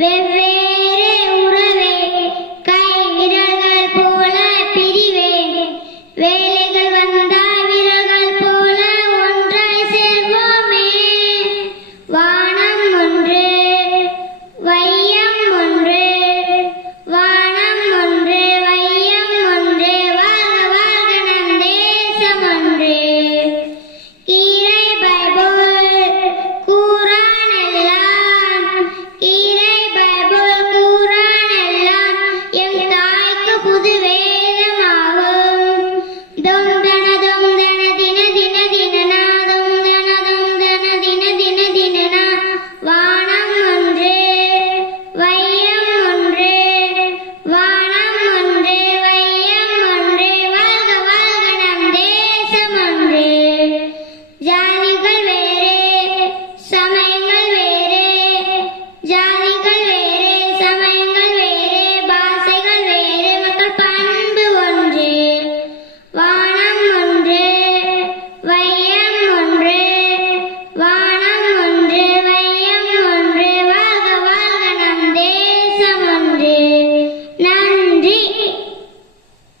வெவ்வேறு உறவே கைவிரல்கள் போல பிரிவே வே